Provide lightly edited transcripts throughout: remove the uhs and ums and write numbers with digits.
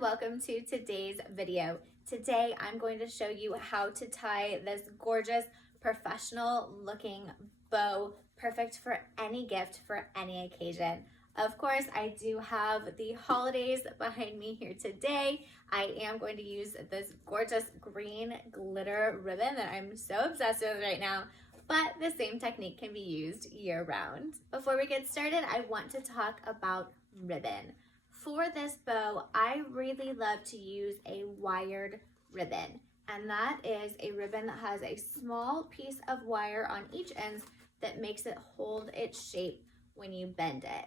and welcome to today's video. Today I'm going to show you how to tie this gorgeous professional looking bow, perfect for any gift for any occasion. Of course, I do have the holidays behind me here today. I am going to use this gorgeous green glitter ribbon that I'm so obsessed with right now, but the same technique can be used year round. Before we get started, I want to talk about ribbon. For this bow, I really love to use a wired ribbon, and that is a ribbon that has a small piece of wire on each end that makes it hold its shape when you bend it.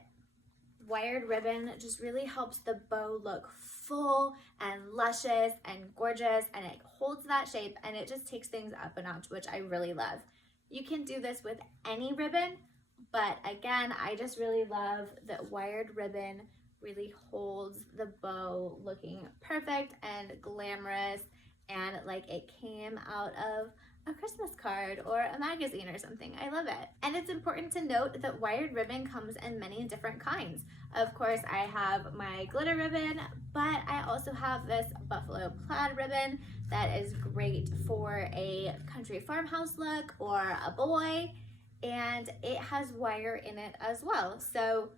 Wired ribbon just really helps the bow look full and luscious and gorgeous, and it holds that shape and it just takes things up a notch, which I really love. You can do this with any ribbon, but again, I just really love that wired ribbon really holds the bow looking perfect and glamorous and like it came out of a Christmas card or a magazine or something. I love it. And it's important to note that wired ribbon comes in many different kinds. Of course, I have my glitter ribbon, but I also have this buffalo plaid ribbon that is great for a country farmhouse look or a boy, and it has wire in it as well. So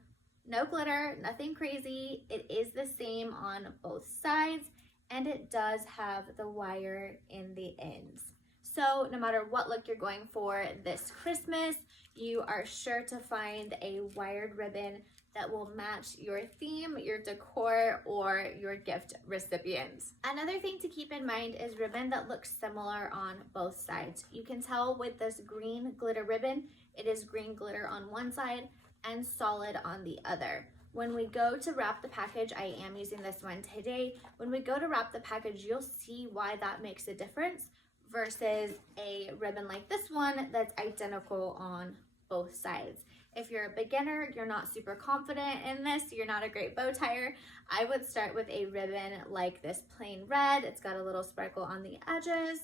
no glitter, nothing crazy. It is the same on both sides, and it does have the wire in the ends. So no matter what look you're going for this Christmas, you are sure to find a wired ribbon that will match your theme, your decor, or your gift recipient. Another thing to keep in mind is ribbon that looks similar on both sides. You can tell with this green glitter ribbon, it is green glitter on one side and solid on the other. When we go to wrap the package, I am using this one today. When we go to wrap the package, you'll see why that makes a difference versus a ribbon like this one that's identical on both sides. If you're a beginner, you're not super confident in this, you're not a great bow tire, I would start with a ribbon like this plain red. It's got a little sparkle on the edges,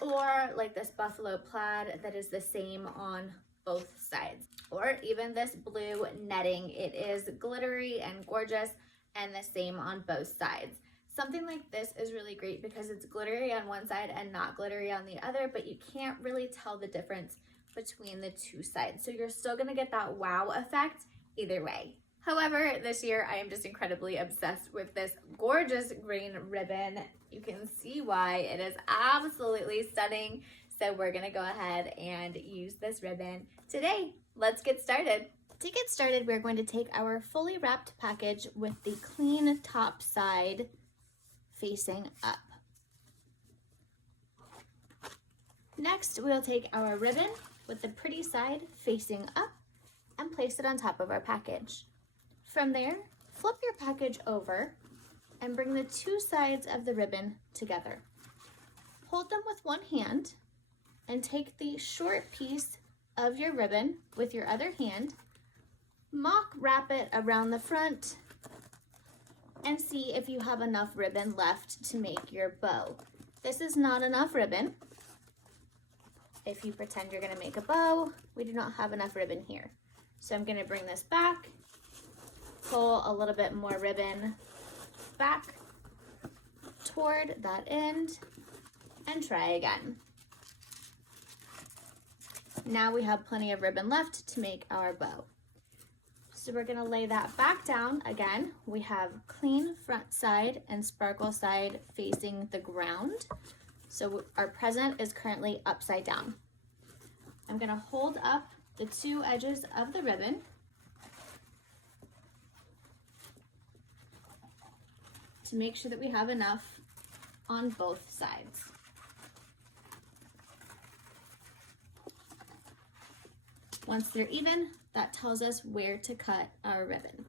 or like this buffalo plaid that is the same on both sides, or even this blue netting. It is glittery and gorgeous and the same on both sides. Something like this is really great because it's glittery on one side and not glittery on the other, but you can't really tell the difference between the two sides. So you're still gonna get that wow effect either way. However, this year I am just incredibly obsessed with this gorgeous green ribbon. You can see why it is absolutely stunning. So we're gonna go ahead and use this ribbon today. Let's get started. To get started, we're going to take our fully wrapped package with the clean top side facing up. Next, we'll take our ribbon with the pretty side facing up and place it on top of our package. From there, flip your package over and bring the two sides of the ribbon together. Hold them with one hand and take the short piece of your ribbon with your other hand, mock wrap it around the front, and see if you have enough ribbon left to make your bow. This is not enough ribbon. If you pretend you're gonna make a bow, we do not have enough ribbon here. So I'm gonna bring this back, pull a little bit more ribbon back toward that end, and try again. Now we have plenty of ribbon left to make our bow. So we're gonna lay that back down again. We have clean front side and sparkle side facing the ground. So our present is currently upside down. I'm gonna hold up the two edges of the ribbon to make sure that we have enough on both sides. Once they're even, that tells us where to cut our ribbon.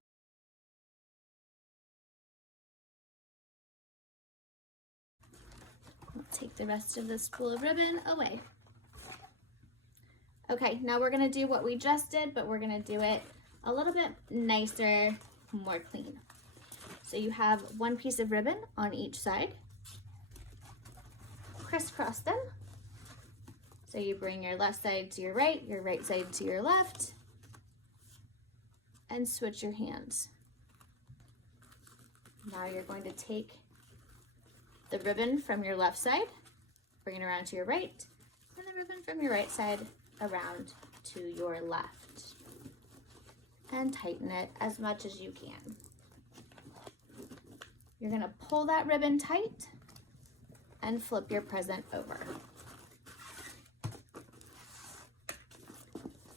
We'll take the rest of the spool of ribbon away. Okay, now we're gonna do what we just did, but we're gonna do it a little bit nicer, more clean. So you have one piece of ribbon on each side. Crisscross them. So you bring your left side to your right side to your left, and switch your hands. Now you're going to take the ribbon from your left side, bring it around to your right, and the ribbon from your right side around to your left. And tighten it as much as you can. You're going to pull that ribbon tight and flip your present over.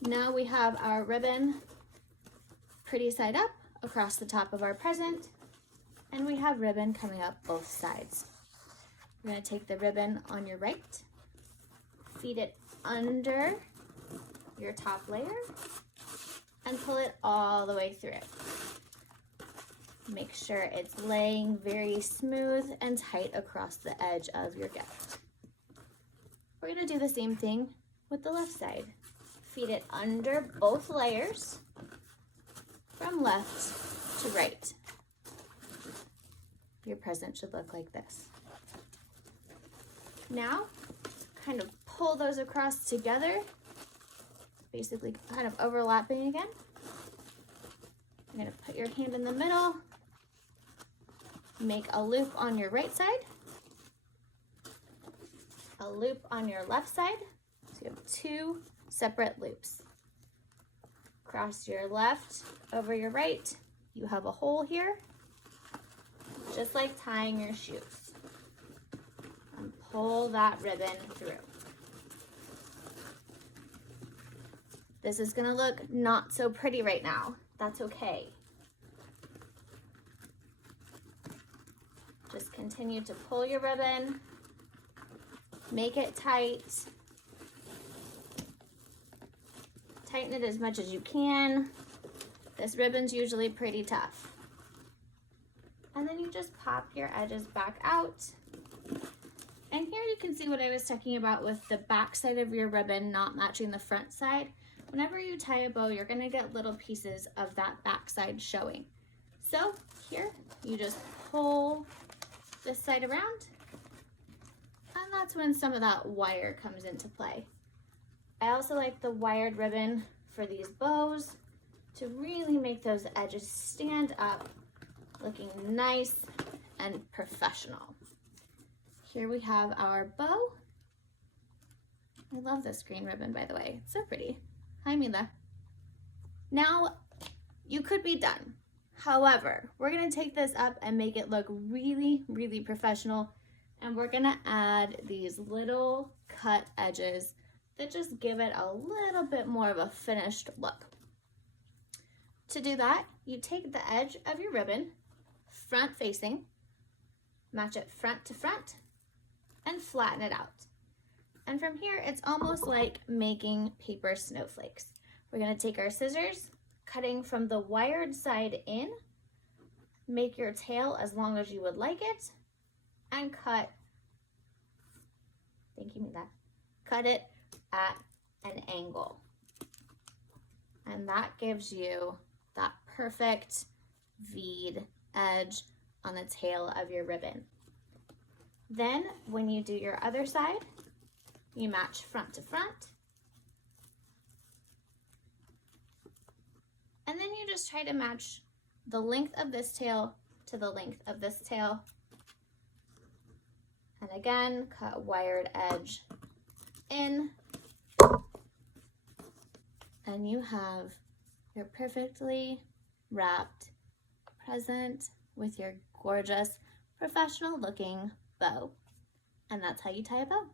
Now we have our ribbon pretty side up across the top of our present, and we have ribbon coming up both sides. You're going to take the ribbon on your right, feed it under your top layer, and pull it all the way through. Make sure it's laying very smooth and tight across the edge of your gift. We're going to do the same thing with the left side. Feed it under both layers from left to right. Your present should look like this. Now, kind of pull those across together, basically kind of overlapping again. You're going to put your hand in the middle, make a loop on your right side, a loop on your left side, so you have two separate loops. Cross your left over your right, you have a hole here, just like tying your shoes. And pull that ribbon through. This is gonna look not so pretty right now. That's okay. Just continue to pull your ribbon, make it tight, tighten it as much as you can. This ribbon's usually pretty tough. And then you just pop your edges back out. And here you can see what I was talking about with the back side of your ribbon not matching the front side. Whenever you tie a bow, you're gonna get little pieces of that back side showing. So here, you just pull this side around, and that's when some of that wire comes into play. I also like the wired ribbon for these bows to really make those edges stand up, looking nice and professional. Here we have our bow. I love this green ribbon, by the way. It's so pretty. Hi, Mila. Now, you could be done. However, we're gonna take this up and make it look really, really professional. And we're gonna add these little cut edges that just give it a little bit more of a finished look. To do that, you take the edge of your ribbon, front facing, match it front to front, and flatten it out. And from here, it's almost like making paper snowflakes. We're gonna take our scissors, cutting from the wired side in, make your tail as long as you would like it, and cut, thank you, Mila, cut it at an angle. And that gives you that perfect V'd edge on the tail of your ribbon. Then when you do your other side, you match front to front. And then you just try to match the length of this tail to the length of this tail. And again, cut a wired edge in. And you have your perfectly wrapped present with your gorgeous, professional looking bow. And that's how you tie a bow.